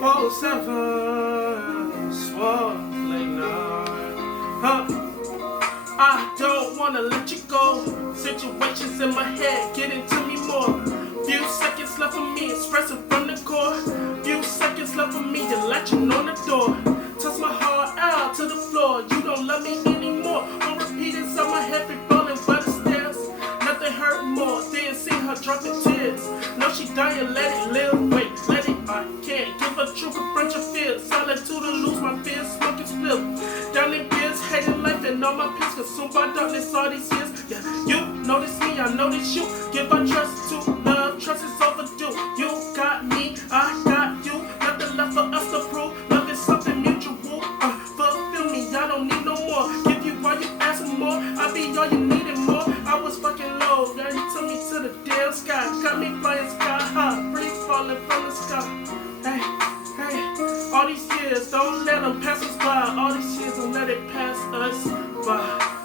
4-7 swore late night. Huh? I don't wanna let you go. Situations in my head getting to me more. Few seconds left for me, expressing from the core. Few seconds left for me, you're latching on the door. Toss my heart out to the floor. You don't love me anymore. On repeat inside my head, be falling by the stairs. Nothing hurt more than seeing her dropping tears. No, she dying, let it live. Wait, let it. I can't give a true confront your fears. Solitude to lose my fears, smoking split. Down in beers, hating life and all my peace consumed by darkness all these years. Yeah, you notice me, I notice you. Give our trust to love, trust is overdue. You got me, I got you. Nothing left for us to prove. Love is something mutual. Fulfill me, I don't need no more. Give you all you ask for more. I be all you needed more. I was fucking low, now you took me to the damn sky. Got me flying sky high, free falling from the sky. Hey, hey, all these years, don't let them pass us by. All these years, don't let it pass us by.